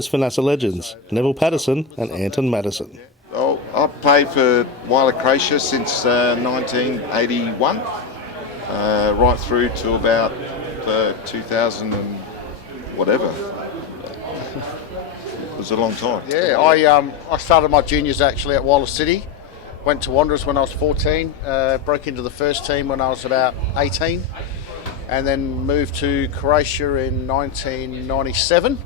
first Vanessa legends, Neville Paterson and Anton Matacin. Well, I've played for Whyalla Croatia since 1981, right through to about 2000 and whatever. It was a long time. Yeah, I started my juniors actually at Whyalla City. Went to Wanderers when I was 14, broke into the first team when I was about 18, and then moved to Croatia in 1997.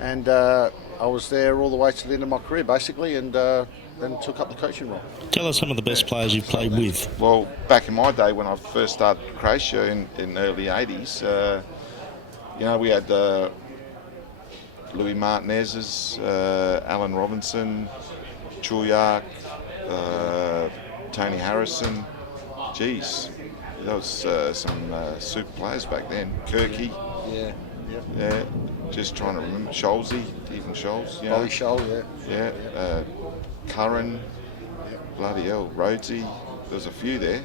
And I was there all the way to the end of my career, basically, and then took up the coaching role. Tell us some of the best players you've played with. Well, back in my day when I first started Croatia in the early 80s, we had Louis Martinez's, Alan Robinson, Chuljak, Tony Harrison. Geez, there was some super players back then. Kirky. Yeah. Just trying to remember. Scholesy, even Scholes. Bobby Scholes, Yeah. Curran. Bloody hell. Rhodesy. There's a few there.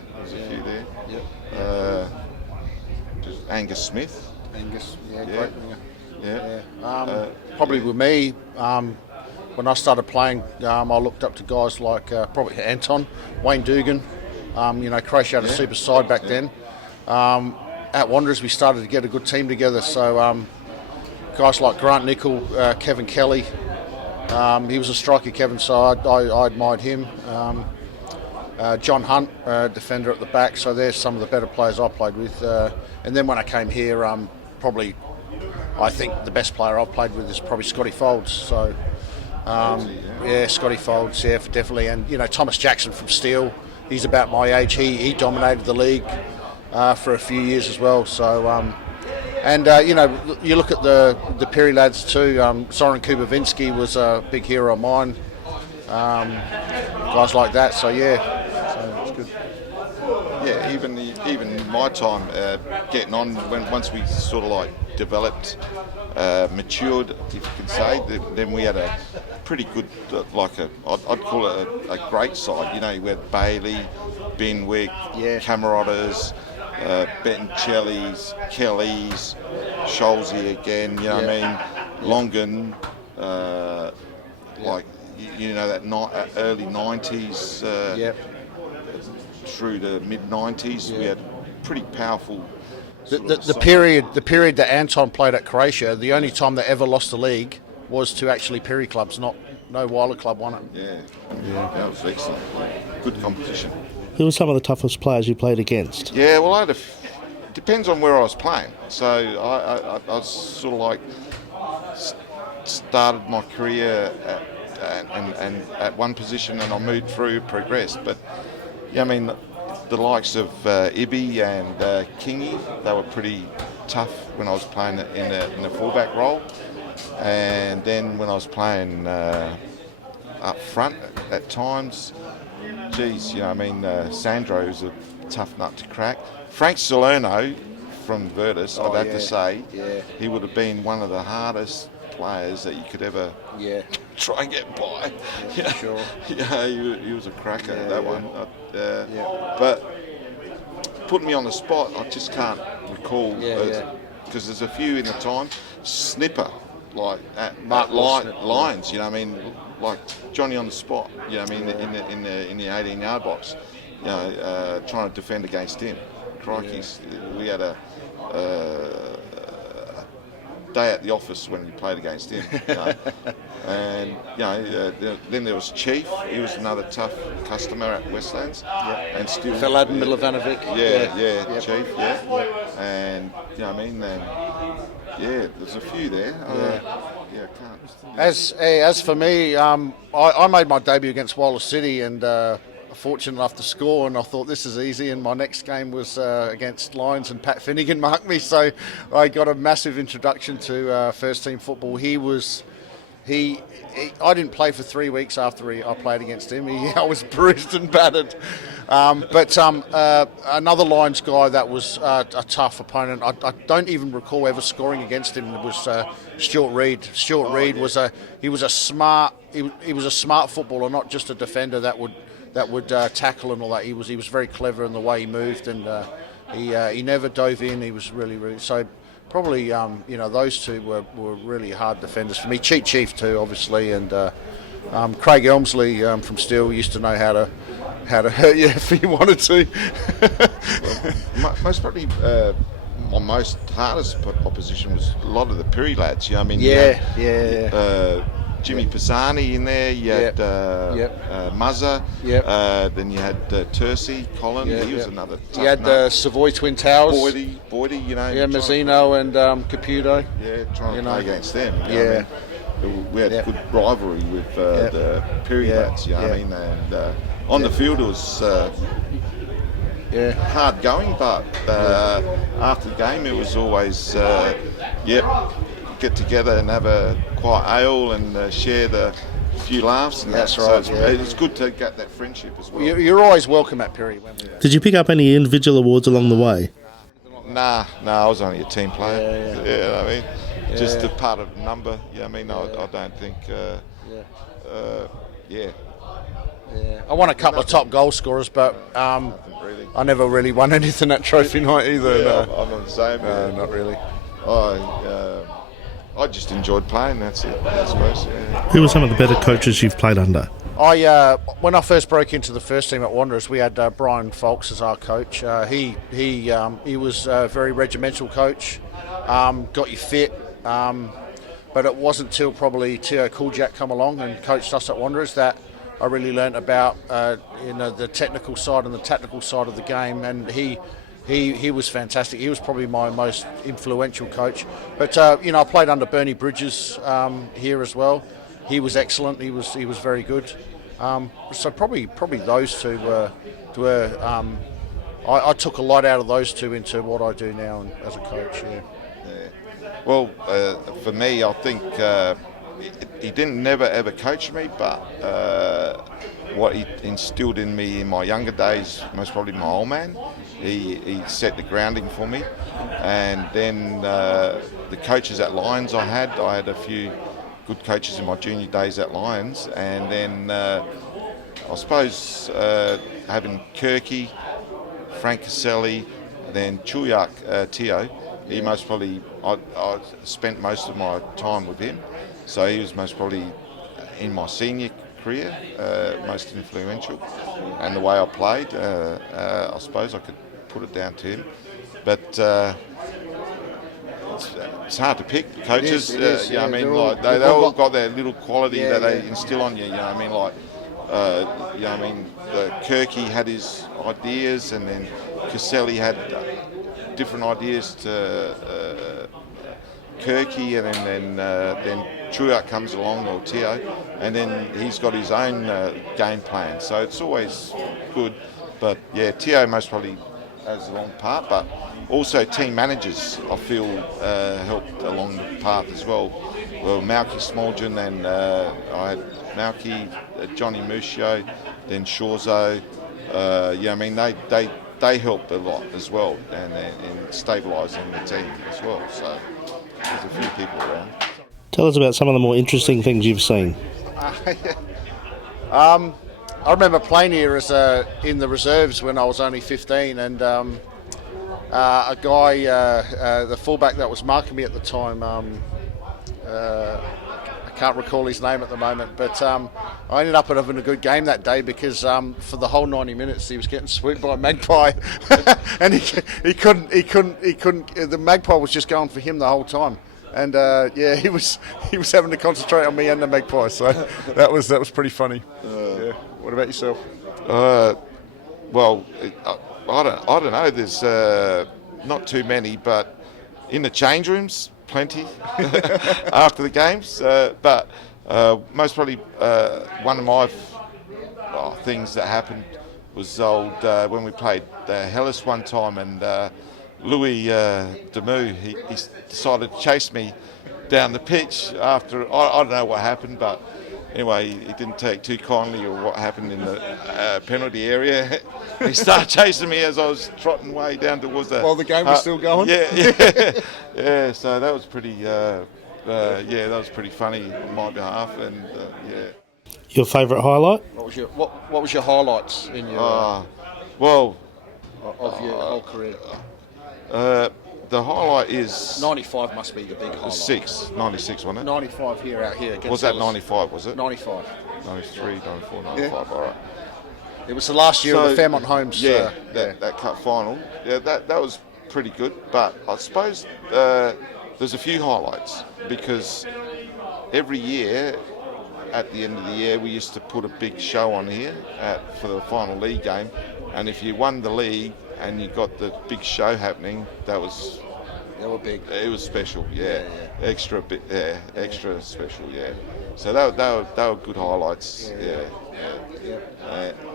Just Angus Smith. Great winger. Yeah. Probably with me, when I started playing, I looked up to guys like probably Anton, Wayne Dugan. Croatia had a super side back then. At Wanderers, we started to get a good team together. So guys like Grant Nicol, Kevin Kelly. He was a striker, Kevin, so I admired him. John Hunt, defender at the back. So there's some of the better players I played with. And then when I came here, I think the best player I've played with is probably Scotty Folds. So, Scotty Folds, definitely. And, Thomas Jackson from Steel, he's about my age. He dominated the league for a few years as well. So, you look at the Perry lads too. Soren Kubovinski was a big hero of mine. Guys like that. So, so it's good. Yeah, even my time getting on once we sort of like developed, matured, if you can say, then we had a pretty good, I'd call it a great side. We had Bailey, Benwick, Camerotas, Bettincellis, Kellys, Scholesy again. Longan, that early 90s. Through the mid-90s, we had pretty powerful. The period that Anton played at Croatia, the only time they ever lost the league was to actually Perry clubs, no Whyalla club won it. Yeah, that was excellent. Good competition. Who were some of the toughest players you played against? Yeah, well, depends on where I was playing. So I was sort of like started my career at one position, and I moved through, progressed, but. The likes of Ibby and Kingy, they were pretty tough when I was playing in the fullback role. And then when I was playing up front at times, Sandro's a tough nut to crack. Frank Salerno from Virtus, I'd have to say, he would have been one of the hardest players that you could ever try and get by. Sure. He was a cracker, that one. But putting me on the spot, I just can't recall, because there's a few in the time. Snipper, like at Lions, like Johnny on the spot, in the 18-yard box, trying to defend against him. Crikey, we had a day at the office when we played against him. And then there was Chief. He was another tough customer at Westlands. And still Felad Milovanovic. Chief. And there's a few there. I can't. As for me, I made my debut against Whyalla City and fortunate enough to score, and I thought this is easy, and my next game was against Lions, and Pat Finnegan marked me, so I got a massive introduction to first team football. I didn't play for 3 weeks after I played against him. I was bruised and battered. But another Lions guy that was a tough opponent, I don't even recall ever scoring against him, was Stewart Reed. Stewart Reed was a smart footballer, not just a defender that would tackle and all that. He was very clever in the way he moved, and he never dove in. He was really so. probably those two were really hard defenders for me. Cheat Chief too, obviously, and Craig Elmsley from Steel used to know how to hurt you if he wanted to. Most probably my most hardest opposition was a lot of the Perry lads. Jimmy Pisani in there. You had Muzza. Then you had Tercy, Colin. He was another tough You had the Savoy Twin Towers. Boydie, Mazzino and Caputo. Yeah, trying to play against them. We had good rivalry with the Perry lads. You know what I mean? And on the field it was hard going, but after the game it was always get together and have a quiet ale and share the few laughs. And that's that. right. So it's good to get that friendship as well. You're always welcome at Perry. Did you pick up any individual awards along the way? Nah, I was only a team player. You know what I mean? Just a part of number. You know what I mean? I don't think. I won a couple of top goal scorers, but I never really won anything at trophy night either. Yeah, I'm not the same. No, not really. I just enjoyed playing. That's it, I suppose. Yeah. Who were some of the better coaches you've played under? When I first broke into the first team at Wanderers, we had Brian Folks as our coach. He was a very regimental coach, got you fit, but it wasn't till probably Tio Cooljack come along and coached us at Wanderers that I really learnt about the technical side and the tactical side of the game, and he was fantastic. He was probably my most influential coach. But I played under Bernie Bridges here as well. He was excellent. He was very good. So probably those two were. I took a lot out of those two into what I do now as a coach. Yeah. Well, for me, I think he didn't never ever coach me, but what he instilled in me in my younger days, most probably my old man. He set the grounding for me, and then the coaches at Lions I had a few good coaches in my junior days at Lions, and then I suppose having Kirky, Frank Caselli, then Chuyak Tio. He most probably I spent most of my time with him, so he was most probably in my senior career most influential, and the way I played, I suppose I could put it down to him. But it's hard to pick the coaches. It is, I mean, they all got their little quality that they instill on you. You know what I mean? Like, Kirky had his ideas, and then Caselli had different ideas to Kirky, and then Truart comes along, or Tio, and then he's got his own game plan. So it's always good. But yeah, Tio most probably has a long part, but also team managers I feel helped along the path as well. Well, Malky Smolgen, and I had Malky, Johnny Muscio, then Shawzo. I mean, they helped a lot as well, and in stabilising the team as well. So there's a few people around. Tell us about some of the more interesting things you've seen. I remember playing here as in the reserves when I was only 15, and a guy, the fullback that was marking me at the time, I can't recall his name at the moment, but I ended up having a good game that day because for the whole 90 minutes he was getting swooped by a magpie, and he couldn't. The magpie was just going for him the whole time. And he was having to concentrate on me and the magpie, so that was pretty funny. What about yourself? Well, I don't know. There's not too many, but in the change rooms, plenty after the games. But most probably one of my things that happened was when we played Hellas one time, and Louis Demus, he decided to chase me down the pitch after, I don't know what happened, but anyway, he didn't take too kindly or what happened in the penalty area. He started chasing me as I was trotting way down towards the... While the game was still going? Yeah, so that was pretty, that was pretty funny on my behalf, and Your favourite highlight? What was your highlights in your... Well... of your whole career? the highlight is 95 must be the big highlight. 96, wasn't it? 95 here, out here. Was that 95, was it? 95. 93, 94, 95, all right. It was the last year of the Fairmont Homes. That cup final. Yeah, that was pretty good. But I suppose there's a few highlights, because every year at the end of the year we used to put a big show on here for the final league game, and if you won the league and you got the big show happening, they were big. It was special, extra special, So they were good highlights,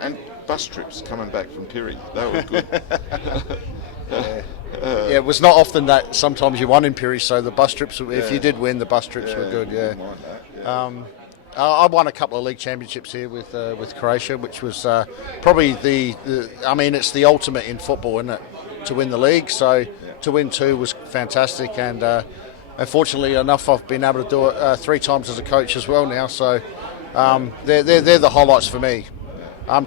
and bus trips coming back from Pirrie, they were good. It was not often that sometimes you won in Pirrie, so the bus trips, if you did win, the bus trips were good. I won a couple of league championships here with Croatia, which was probably it's the ultimate in football, isn't it? To win the league, so to win 2 was fantastic, and fortunately enough, I've been able to do it 3 times as a coach as well now. So they're the highlights for me.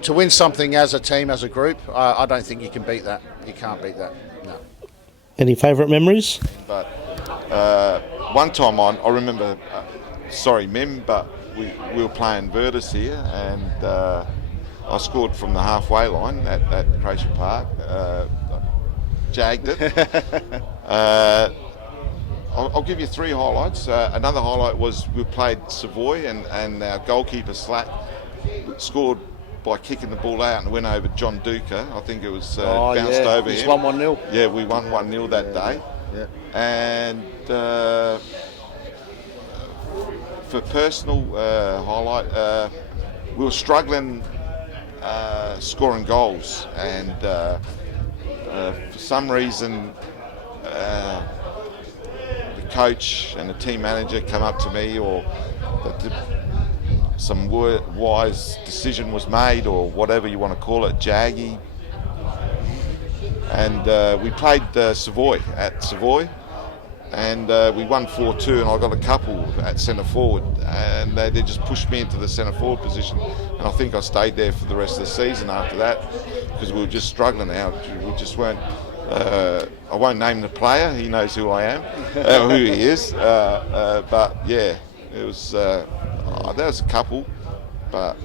To win something as a team, as a group, I don't think you can beat that. You can't beat that. No. Any favourite memories? But one time I remember, sorry Mim, but we were playing Virtus here, and I scored from the halfway line at Croatia Park. Jagged it. I'll give you 3 highlights. Another highlight was we played Savoy, and our goalkeeper Slack scored by kicking the ball out and went over John Duca. I think it was bounced over him. He's won 1-0. Yeah, we won 1-0 that day. Yeah. And for personal highlight, we were struggling scoring goals, and for some reason the coach and the team manager come up to me, or some wise decision was made, or whatever you want to call it, Jaggy. And we played Savoy at Savoy, and we won 4-2, and I got a couple at centre forward, and they just pushed me into the centre forward position, and I think I stayed there for the rest of the season after that, because we were just struggling out. We just weren't. I won't name the player; he knows who I am, who he is. But yeah, it was. There was a couple, but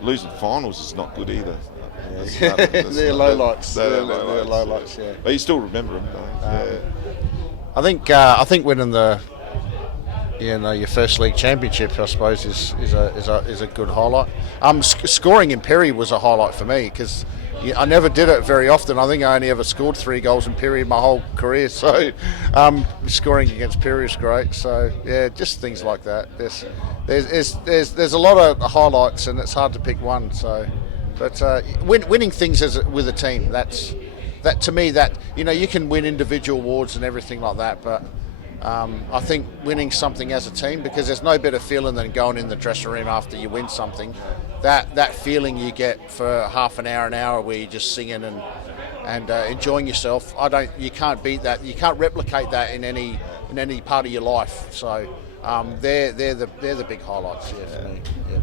losing finals is not good either. They're lowlights. They're lowlights. Yeah. But you still remember them, though. I think winning your first league championship, I suppose, is a good highlight. Scoring in Pirrie was a highlight for me, because I never did it very often. I think I only ever scored 3 goals in Pirrie my whole career. So scoring against Pirrie is great. So yeah, just things like that. There's a lot of highlights, and it's hard to pick one. So, but winning things with a team, that to me, that you can win individual awards and everything like that, but I think winning something as a team, because there's no better feeling than going in the dressing room after you win something. That feeling you get for half an hour where you're just singing and enjoying yourself. You can't beat that. You can't replicate that in any part of your life. So they're the big highlights for me. Yeah.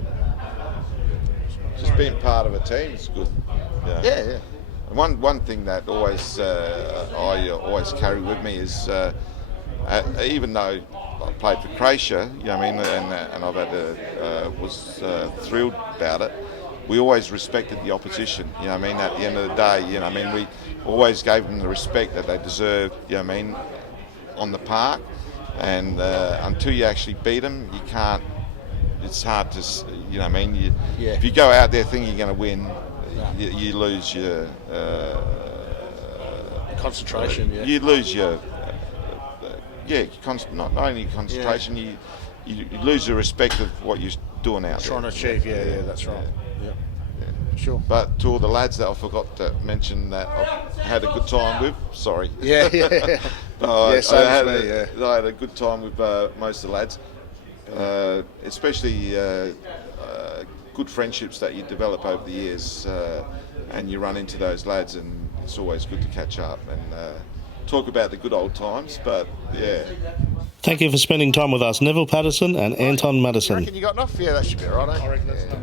Just being part of a team is good. Yeah. One thing that I always carry with me is, even though I played for Croatia, and I've had was thrilled about it. We always respected the opposition. At the end of the day, we always gave them the respect that they deserved. On the park, and until you actually beat them, you can't. It's hard to, If you go out there thinking you're going to win, you lose your concentration. You lose your not only concentration. You lose the respect of what you're doing out trying there. To achieve. Yeah, that's right. Yeah. Sure. But to all the lads that I forgot to mention that I've had a good time with. Sorry. Yeah. I had a good time with most of the lads, especially good friendships that you develop over the years, and you run into those lads, and it's always good to catch up and talk about the good old times. But yeah. Thank you for spending time with us, Neville Paterson and Anton Matacin. You reckon you got enough? Yeah, that should be all right. I reckon that's enough.